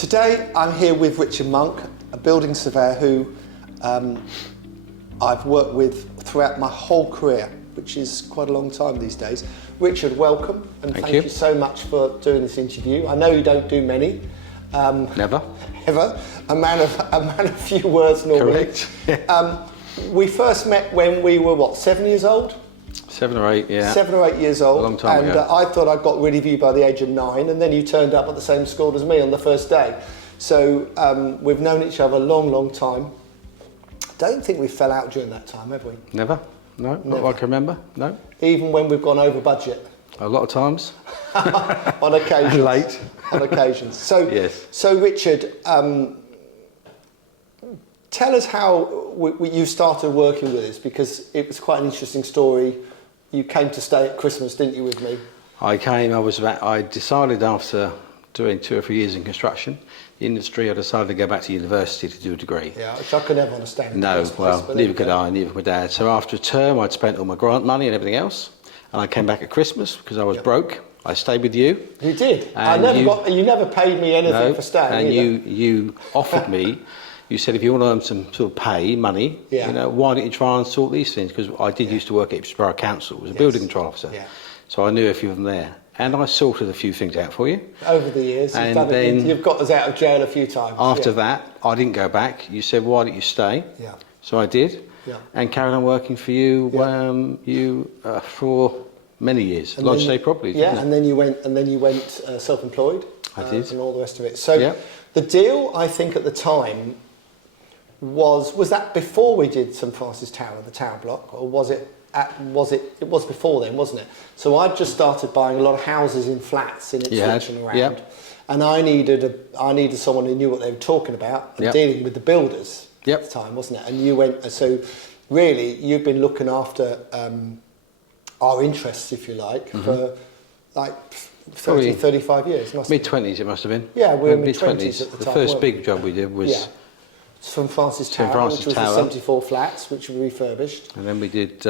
Today I'm here with Richard Monk, a building surveyor who I've worked with throughout my whole career, which is quite a long time these days. Richard, welcome, and thank you so much for doing this interview. I know you don't do many. Never. Ever. A man of few words normally. Correct. We first met when we were, what, 7 years old? 7 or 8, yeah. 7 or 8 years old. A long time and ago. I thought I'd got rid of you by the age of 9, and then you turned up at the same school as me on the first day. So we've known each other a long, long time. Don't think we fell out during that time, have we? Never. No, not Never. like I remember. No. Even when we've gone over budget? A lot of times. On occasions. And late. On occasions. So, yes. So Richard, tell us how you started working with us, because it was quite an interesting story. You came to stay at Christmas, didn't you, with me? I decided after doing 2 or 3 years in construction industry, I decided to go back to university to do a degree. Yeah, which I could never understand. No, well, neither could I, neither could my dad. So after a term, I'd spent all my grant money and everything else, and I came back at Christmas because I was broke. I stayed with you. You did. You never paid me anything for staying. And either. you offered me. You said if you want to earn some sort of pay, money, why don't you try and sort these things? Because I did used to work at Borough Council, I was a building control officer, so I knew a few of them there. And I sorted a few things out for you. Over the years, you've got us out of jail a few times. After that, I didn't go back. You said, why don't you stay? Yeah. So I did, and carried on working for you for many years. Lodge Day Properties. Yeah, and then you went self-employed. I did. And all the rest of it. So the deal, I think, at the time was that before we did St Francis Tower, the tower block, or was it? It was before then, wasn't it? So I'd just started buying a lot of houses in flats in Ipswich and around, and I needed someone who knew what they were talking about and dealing with the builders at the time, wasn't it? And you went. So really, you've been looking after our interests, if you like, for like 35 years. Mid-20s, it must have been. Yeah, we were mid-20s at the time. The first big job we did was. St Francis Tower, which was the 74 flats, which we refurbished. And then we did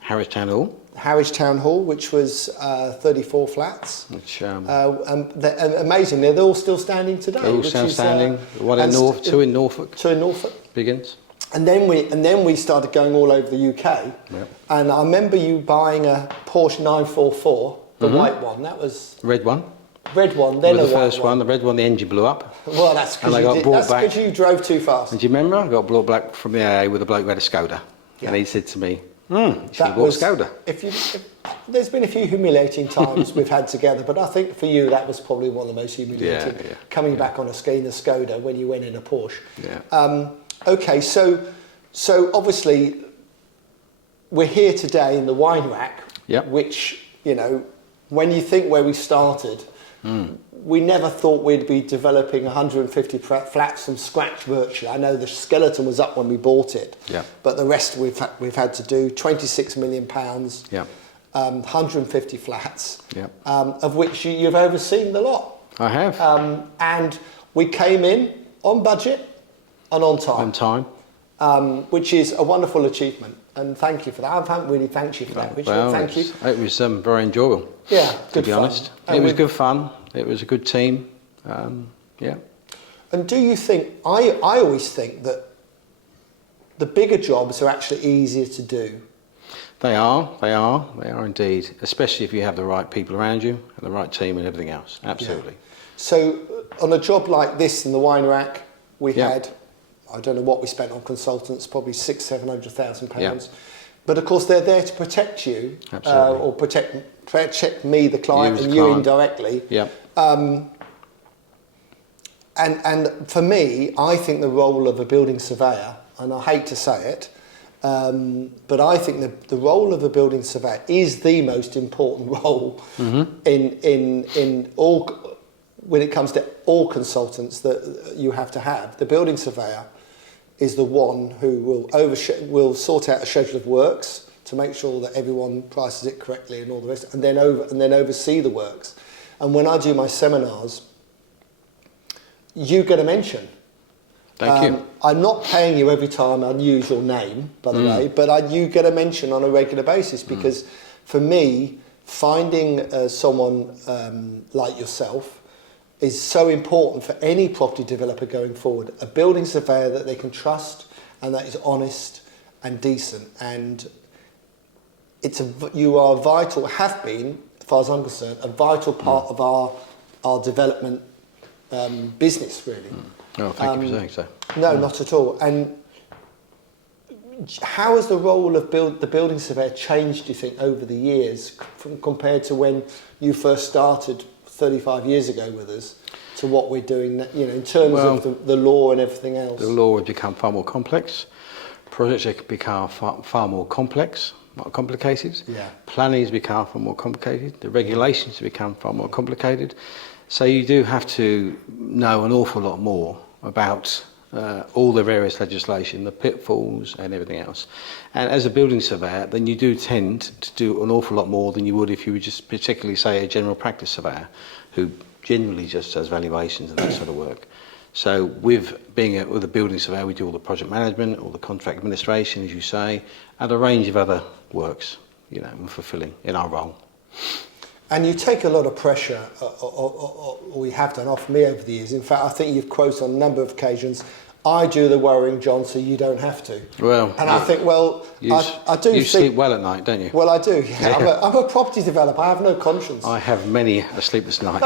Harwich Town Hall. Harwich Town Hall, which was 34 flats. Which, amazingly, they're all still standing today. They're all still standing. One in two in Norfolk. 2 in Norfolk. Biggins. And then we started going all over the UK. Yep. And I remember you buying a Porsche 944, the white one. That was red one. Red one, then the first one. The red one, the engine blew up. Well, that's because you drove too fast. And do you remember? I got brought back from the AA with a bloke who had a Skoda. And he said to me, you should have bought a Skoda. There's been a few humiliating times we've had together, but I think for you that was probably one of the most humiliating. Coming back on a Skoda when you went in a Porsche. Yeah. Okay, so obviously we're here today in the wine rack, which, when you think where we started, we never thought we'd be developing 150 flats from scratch virtually. I know the skeleton was up when we bought it, but the rest we've had to do, £26 million, 150 flats, of which you've overseen the lot. I have. And we came in on budget and on time. Which is a wonderful achievement. And thank you for that. I haven't really thanked you for that, Richard. Well, thank you. It was very enjoyable. Yeah, to be honest. It was good fun. It was a good team. And do you think? I always think that the bigger jobs are actually easier to do. They are indeed. Especially if you have the right people around you and the right team and everything else. Absolutely. Yeah. So on a job like this in the wine rack, we had. I don't know what we spent on consultants, probably £600,000-700,000. But of course, they're there to protect you, or protect me, the client, and you indirectly. Yeah. And for me, I think the role of a building surveyor, and I hate to say it, but I think the role of a building surveyor is the most important role in all. When it comes to all consultants that you have to have, the building surveyor is the one who will sort out a schedule of works to make sure that everyone prices it correctly and all the rest, and then oversee the works. And when I do my seminars, you get a mention. Thank you. I'm not paying you every time I use your name, by the way, but you get a mention on a regular basis because for me, finding someone like yourself is so important for any property developer going forward. A building surveyor that they can trust and that is honest and decent. And you are vital, have been, as far as I'm concerned, a vital part of our development business, really. Oh, thank you for saying so. No, not at all. And how has the role of the building surveyor changed, do you think, over the years compared to when you first started 35 years ago with us to what we're doing, in terms of the law and everything else? The law has become far more complex. Projects have become far more complicated. Yeah. Planning has become far more complicated. The regulations have become far more complicated. So you do have to know an awful lot more about all the various legislation, the pitfalls and everything else. And as a building surveyor, then you do tend to do an awful lot more than you would if you were just particularly, say, a general practice surveyor who generally just does valuations and that sort of work. So with a building surveyor, we do all the project management, all the contract administration, as you say, and a range of other works, we're fulfilling in our role. And you take a lot of pressure, or we have done, off me over the years. In fact, I think you've quoted on a number of occasions, I do the worrying, John, so you don't have to. Well, and I think, I do. You sleep well at night, don't you? Well, I do. Yeah. I'm a property developer. I have no conscience. I have many a sleepless night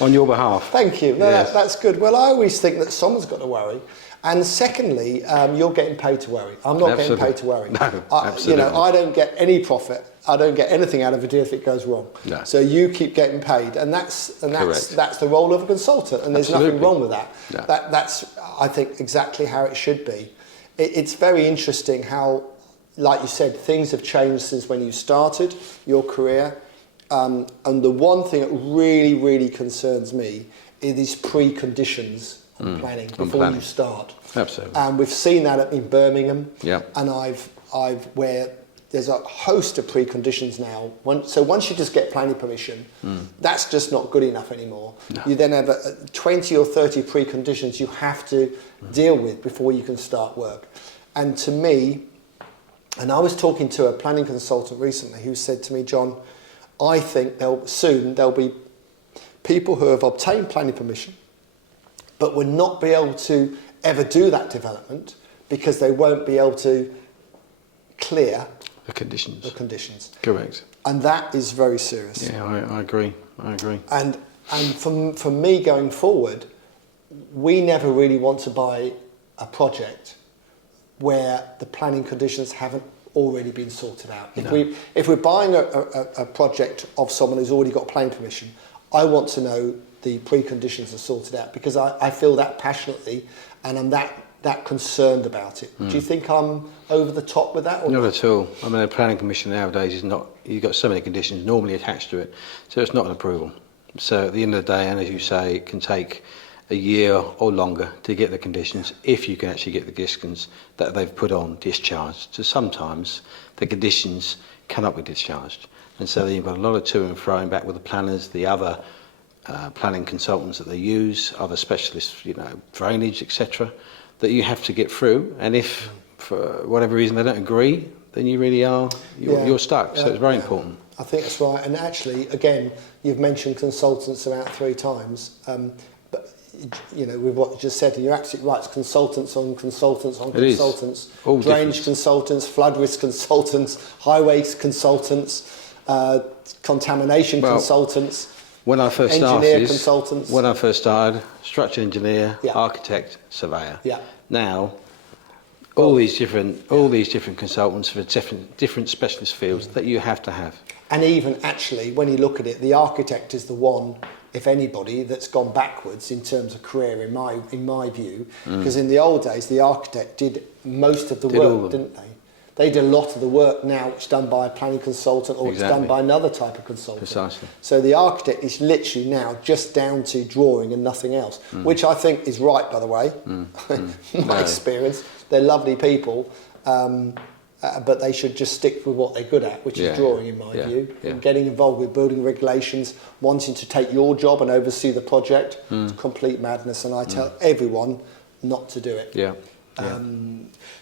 on your behalf. Thank you. No, yes. That's good. Well, I always think that someone's got to worry. And secondly, you're getting paid to worry. I'm not getting paid to worry. No, absolutely. I don't get any profit. I don't get anything out of a deal if it goes wrong. No. So you keep getting paid, and that's the role of a consultant, and there's Absolutely. nothing wrong with that. No. That's, I think, exactly how it should be. It's very interesting how, like you said, things have changed since when you started your career. And the one thing that really, really concerns me is these preconditions on planning before you start. Absolutely. And we've seen that in Birmingham. Yeah. And I've where there's a host of preconditions now. So once you just get planning permission, that's just not good enough anymore. No. You then have 20 or 30 preconditions you have to deal with before you can start work. And to me, and I was talking to a planning consultant recently who said to me, John, I think there'll be people who have obtained planning permission but will not be able to ever do that development because they won't be able to clear the conditions. Correct. And that is very serious. Yeah, I agree. And for me going forward, we never really want to buy a project where the planning conditions haven't already been sorted out. If we're buying a project of someone who's already got planning permission, I want to know the preconditions are sorted out because I feel that passionately and I'm that concerned about it. Do you think I'm over the top with that? Or not at all. I mean, a planning permission nowadays is not, you've got so many conditions normally attached to it, so it's not an approval. So at the end of the day, and as you say, it can take a year or longer to get the conditions if you can actually get the conditions that they've put on discharged. So sometimes the conditions cannot be discharged. And so then you've got a lot of to and fro back with the planners, the other planning consultants that they use, other specialists, drainage, etc., that you have to get through. And if for whatever reason they don't agree, then you really are, you're stuck. So it's very important. I think that's right. And actually, again, you've mentioned consultants about 3 times. But, with what you just said, and you're absolutely right, it's consultants on consultants on consultants. All drainage different. Consultants, flood risk consultants, highways consultants, contamination consultants. When I first started, structural engineer, architect, surveyor. Yeah. Now, all these different consultants for different specialist fields that you have to have. And even actually, when you look at it, the architect is the one, if anybody, that's gone backwards in terms of career, in my view. Because in the old days, the architect did most of the work, didn't they? They did a lot of the work now, which is done by a planning consultant or it's done by another type of consultant. Precisely. So the architect is literally now just down to drawing and nothing else, which I think is right, by the way. My experience, they're lovely people, but they should just stick with what they're good at, which is drawing, in my view. And getting involved with building regulations, wanting to take your job and oversee the project, it's complete madness. And I tell everyone not to do it.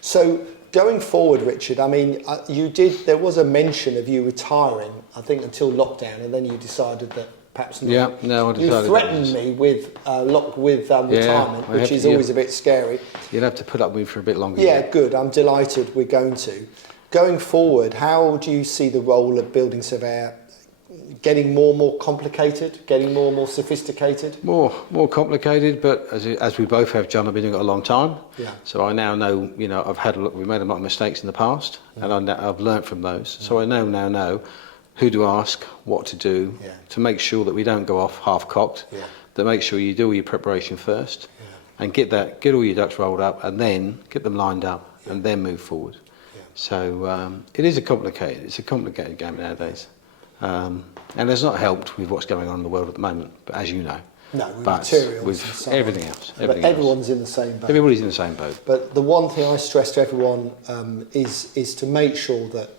So going forward, Richard, I mean, there was a mention of you retiring, I think, until lockdown, and then you decided that perhaps not. Yeah, no, I decided You threatened me with retirement, which is always a bit scary. You'll have to put up with me for a bit longer. Yeah, good. I'm delighted we're going to. Going forward, how do you see the role of building surveyor getting more and more complicated, getting more and more sophisticated? More complicated, but as we both have, John, I've been doing it a long time. Yeah. So I now know, I've had a look. We've made a lot of mistakes in the past, and I've learnt from those. So I know who to ask, what to do, to make sure that we don't go off half-cocked. Yeah. To make sure you do all your preparation first, and get all your ducks rolled up, and then get them lined up, and then move forward. Yeah. So it's a complicated game nowadays. And it's not helped with what's going on in the world at the moment, but as you know. No, with materials with and so everything else. But everyone's in the same boat. Everybody's in the same boat. But the one thing I stress to everyone is to make sure that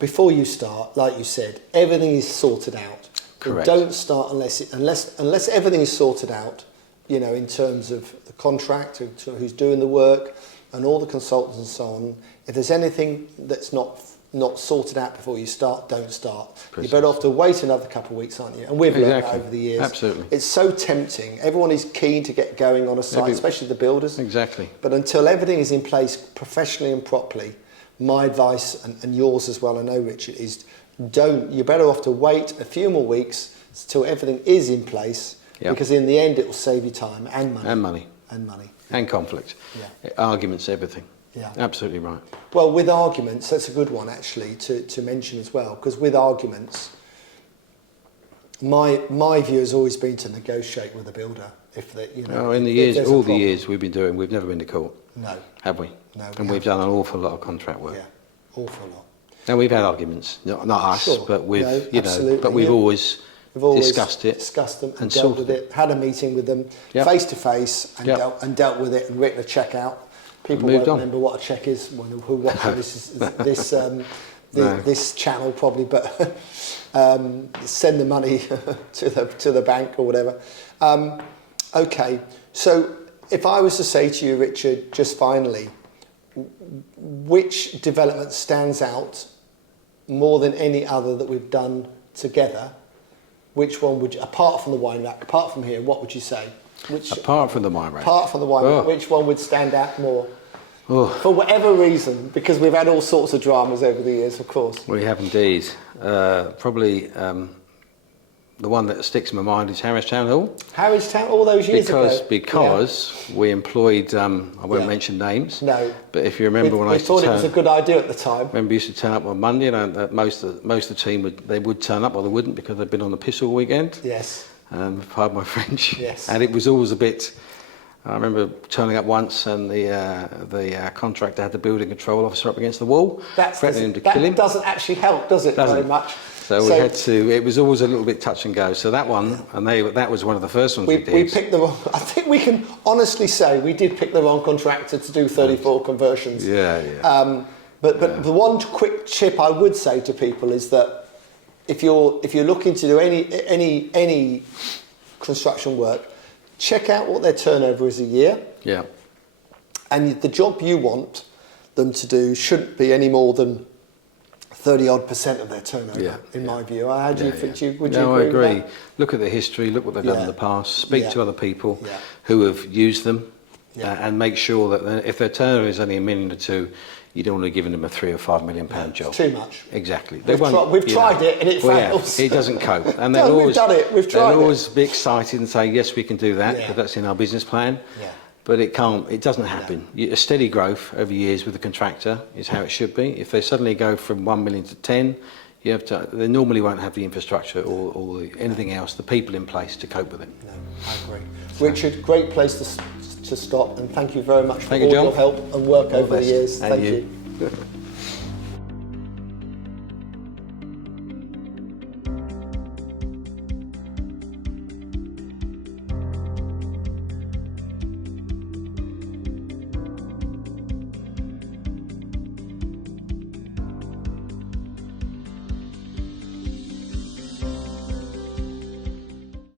before you start, like you said, everything is sorted out. Correct. Don't start unless everything is sorted out, in terms of the contract, who's doing the work, and all the consultants and so on. If there's anything that's not sorted out before you start, don't start. Precisely. You're better off to wait another couple of weeks, aren't you? And we've learned that over the years. Absolutely. It's so tempting. Everyone is keen to get going on a site, especially the builders. Exactly. But until everything is in place professionally and properly, my advice, and yours as well, I know, Richard, is you're better off to wait a few more weeks till everything is in place, because in the end it will save you time and money. And conflict. Yeah. Arguments, everything. Yeah. Absolutely right. Well, with arguments, that's a good one actually to mention as well, because with arguments, my view has always been to negotiate with the builder. In the years we've been doing, we've never been to court. No. Have we? No. And we've done an awful lot of contract work. Yeah, awful lot. And we've had arguments, not us, but we've always discussed them and and dealt with it. Had a meeting with them face to face and dealt with it and written a cheque out. People won't remember what a cheque is, who watches this channel probably, but send the money to the bank or whatever. Okay, so if I was to say to you, Richard, just finally, which development stands out more than any other that we've done together? Which one would you, apart from the wine rack, apart from here, what would you say? Apart from the wine rack, which one would stand out more? For whatever reason, because we've had all sorts of dramas over the years, of course. We have indeed. Probably the one that sticks in my mind is Harris Town Hall. Harris Town, all those years ago. Because we employed, I won't mention names. No. But if you remember when I used to thought it was a good idea at the time. Remember, used to turn up on Monday, and most of the team would turn up, or they wouldn't because they'd been on the piss all weekend. Yes. Pardon my French. Yes. And it was always a bit. I remember turning up once, and the contractor had the building control officer up against the wall, threatening him to kill him. That doesn't actually help, does it? Very much. So we had to. It was always a little bit touch and go. So that one, that was one of the first ones we did. We picked the wrong. I think we can honestly say we did pick the wrong contractor to do 34 conversions. Yeah. But the one quick tip I would say to people is that if you're looking to do any construction work, check out what their turnover is a year. Yeah. And the job you want them to do shouldn't be any more than 30-odd% of their turnover, in my view. How do you think? Would you agree? I agree. With that? Look at the history, look what they've done in the past, speak to other people who have used them, and make sure that if their turnover is only $1 million or $2 million, you don't want to give them a £3 or £5 million job. Too much. Exactly. We've tried it and it fails. It doesn't cope. And we've done it. We've tried it. They'll always be excited and say, yes, we can do that, because that's in our business plan. Yeah. But it doesn't happen. A steady growth over years with the contractor is how it should be. If they suddenly go from 1 million to 10, they normally won't have the infrastructure or anything else, the people in place to cope with it. No, I agree. Richard, great place to stop, and thank you very much for all your help and work over the years. Thank you.